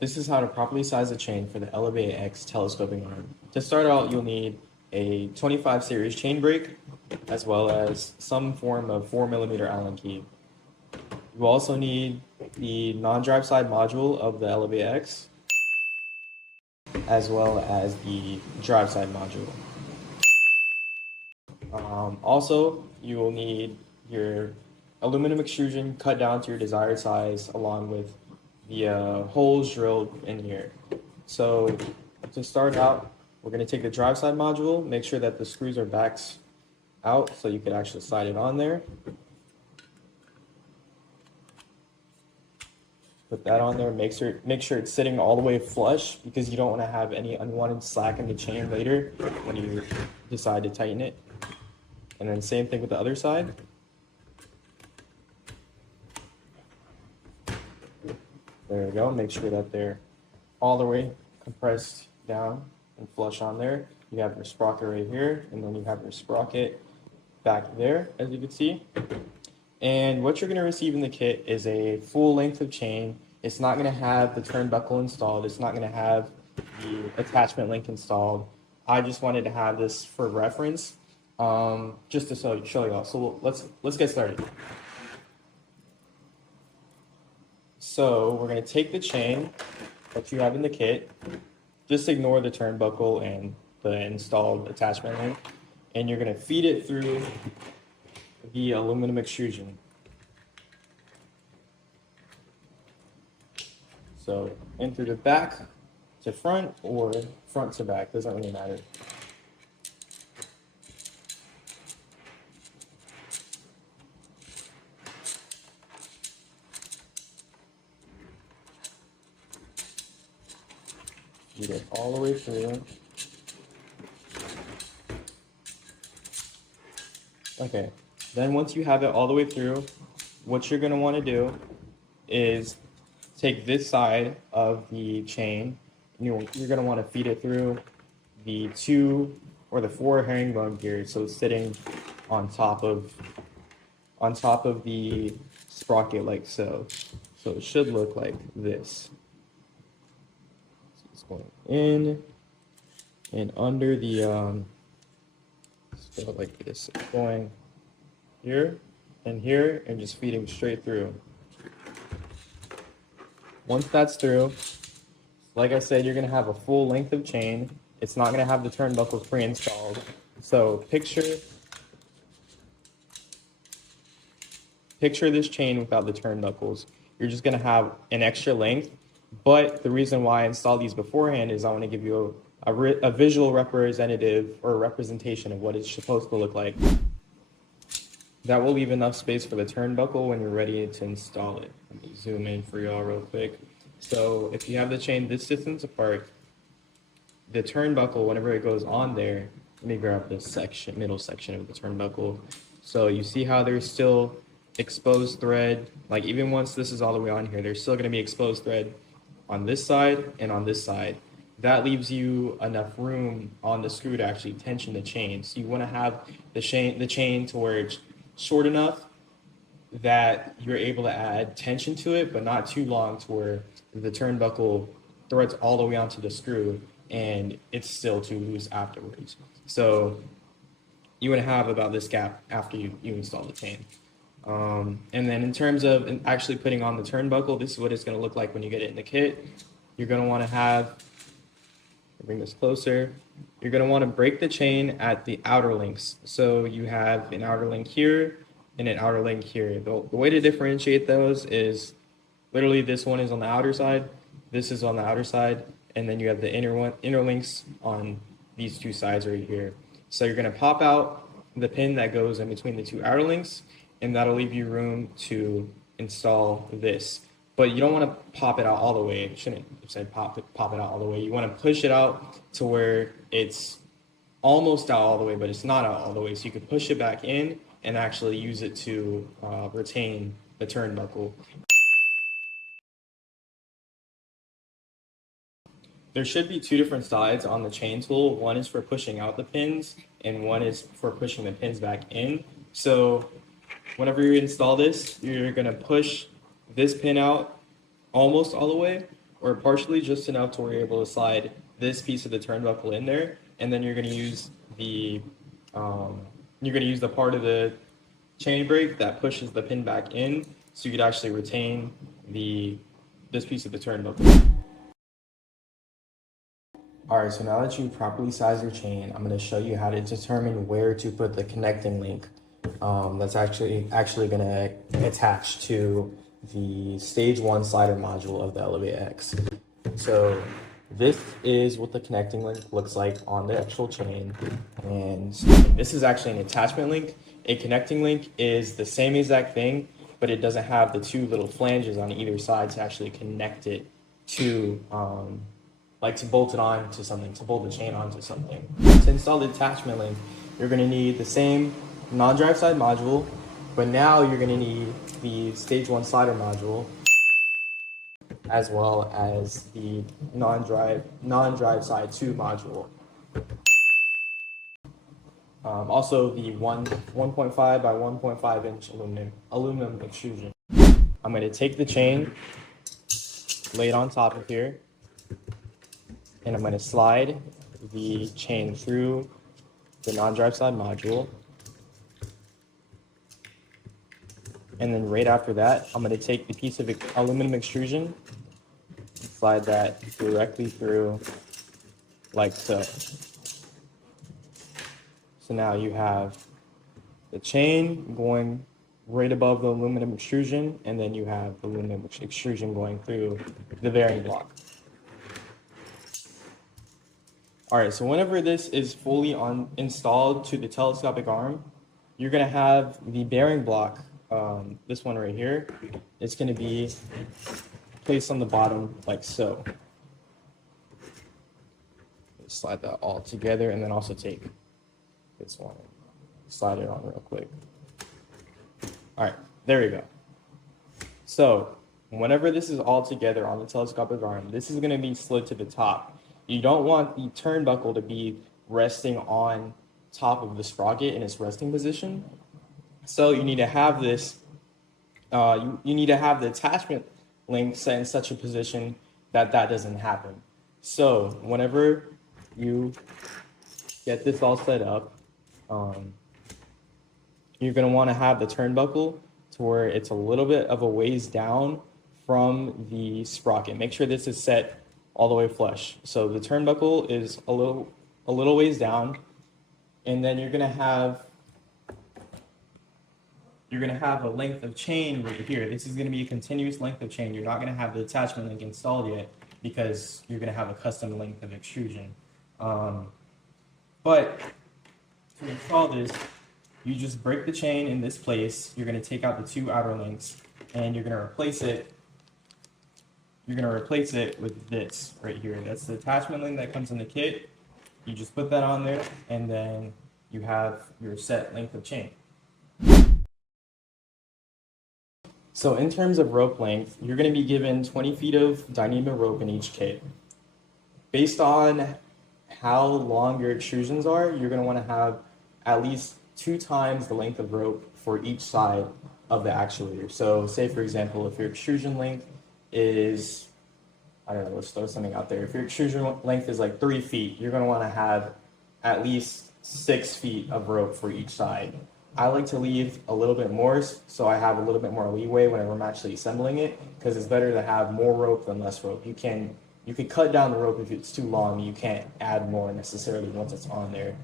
This is how to properly size the chain for the Elevate X telescoping arm. To start out, you'll need a 25 series chain brake, as well as some form of 4mm Allen key. You also need the non-drive side module of the Elevate X, as well as the drive side module. Also, you will need your aluminum extrusion cut down to your desired size, along with the holes drilled in here. So to start out, we're going to take the drive side module, make sure that the screws are backed out so you can actually slide it on there. Put that on there, make sure it's sitting all the way flush, because you don't want to have any unwanted slack in the chain later when you decide to tighten it. And then same thing with the other side. There we go. Make sure that they're all the way compressed down and flush on there. You have your sprocket right here, and then you have your sprocket back there, as you can see. And what you're going to receive in the kit is a full length of chain. It's not going to have the turnbuckle installed. It's not going to have the attachment link installed. I just wanted to have this for reference, just to show you all. So let's get started. So we're going to take the chain that you have in the kit. Just ignore the turnbuckle and the installed attachment link, and you're going to feed it through the aluminum extrusion. So in through the back to front, or front to back, doesn't really matter. Feed it all the way through. Okay, then once you have it all the way through, what you're going to want to do is take this side of the chain, and you're going to want to feed it through the 2 or the 4 herringbone gears, so it's sitting on top of the sprocket like so. So it should look like this. So it's going in and under the so like this, it's going here and here and just feeding straight through. Once that's through, like I said, you're going to have a full length of chain. It's not going to have the turnbuckles pre-installed. So picture this chain without the turnbuckles. You're just going to have an extra length. But the reason why I installed these beforehand is I want to give you a visual representative or representation of what it's supposed to look like. That will leave enough space for the turnbuckle when you're ready to install it. Let me zoom in for y'all real quick. So if you have the chain this distance apart, the turnbuckle, whenever it goes on there, let me grab this middle section of the turnbuckle. So you see how there's still exposed thread, like even once this is all the way on here, there's still going to be exposed thread on this side and on this side. That leaves you enough room on the screw to actually tension the chain. So you want to have the chain to where it's short enough that you're able to add tension to it, but not too long to where the turnbuckle threads all the way onto the screw and it's still too loose afterwards. So you want to have about this gap after you install the chain. And then in terms of actually putting on the turnbuckle, this is what it's going to look like when you get it in the kit. You're going to want to have, bring this closer, you're going to want to break the chain at the outer links. So you have an outer link here and an outer link here. The way to differentiate those is literally this one is on the outer side, this is on the outer side, and then you have the inner links on these 2 sides right here. So you're going to pop out the pin that goes in between the 2 outer links, and that'll leave you room to install this. But you don't want to pop it out all the way. It shouldn't have said pop it out all the way. You want to push it out to where it's almost out all the way, but it's not out all the way. So you can push it back in and actually use it to retain the turnbuckle. There should be 2 different sides on the chain tool. One is for pushing out the pins, and one is for pushing the pins back in. So whenever you install this, you're going to push this pin out almost all the way, or partially just enough to where you're able to slide this piece of the turnbuckle in there, and then you're going to use the part of the chain brake that pushes the pin back in, so you could actually retain this piece of the turnbuckle. All right, so now that you properly size your chain, I'm going to show you how to determine where to put the connecting link that's actually going to attach to the stage 1 slider module of the Elevate X. So this is what the connecting link looks like on the actual chain, and this is actually an attachment link. A connecting link is the same exact thing, but it doesn't have the two little flanges on either side to actually connect it to like to bolt it on to something, to bolt the chain onto something. To install the attachment link, you're going to need the same non-drive side module, but now you're going to need the stage 1 slider module, as well as the non-drive side 2 module. Also the 1.5 by 1.5 inch aluminum extrusion. I'm going to take the chain, lay it on top of here, and I'm going to slide the chain through the non-drive side module. And then right after that, I'm going to take the piece of aluminum extrusion, slide that directly through like so. So now you have the chain going right above the aluminum extrusion, and then you have the aluminum extrusion going through the bearing block. All right, so whenever this is fully installed to the telescopic arm, you're going to have the bearing block, this one right here, it's going to be placed on the bottom like so. Slide that all together, and then also take this one, slide it on real quick. All right, there we go. So whenever this is all together on the telescopic arm, this is going to be slid to the top. You don't want the turnbuckle to be resting on top of the sprocket in its resting position. So you need to have this, you need to have the attachment link set in such a position that that doesn't happen. So whenever you get this all set up, you're going to want to have the turnbuckle to where it's a little bit of a ways down from the sprocket. Make sure this is set all the way flush. So the turnbuckle is a little ways down, and then you're going to have a length of chain right here. This is going to be a continuous length of chain. You're not going to have the attachment link installed yet because you're going to have a custom length of extrusion. But to install this, you just break the chain in this place. You're going to take out the two outer links, and you're going to replace it. You're going to replace it with this right here. That's the attachment link that comes in the kit. You just put that on there, and then you have your set length of chain. So in terms of rope length, you're going to be given 20 feet of Dyneema rope in each kit. Based on how long your extrusions are, you're going to want to have at least 2 times the length of rope for each side of the actuator. So say, for example, if your extrusion length is, I don't know, let's throw something out there. If your extrusion length is like 3 feet, you're going to want to have at least 6 feet of rope for each side. I like to leave a little bit more so I have a little bit more leeway whenever I'm actually assembling it, because it's better to have more rope than less rope. You can cut down the rope if it's too long. You can't add more necessarily once it's on there.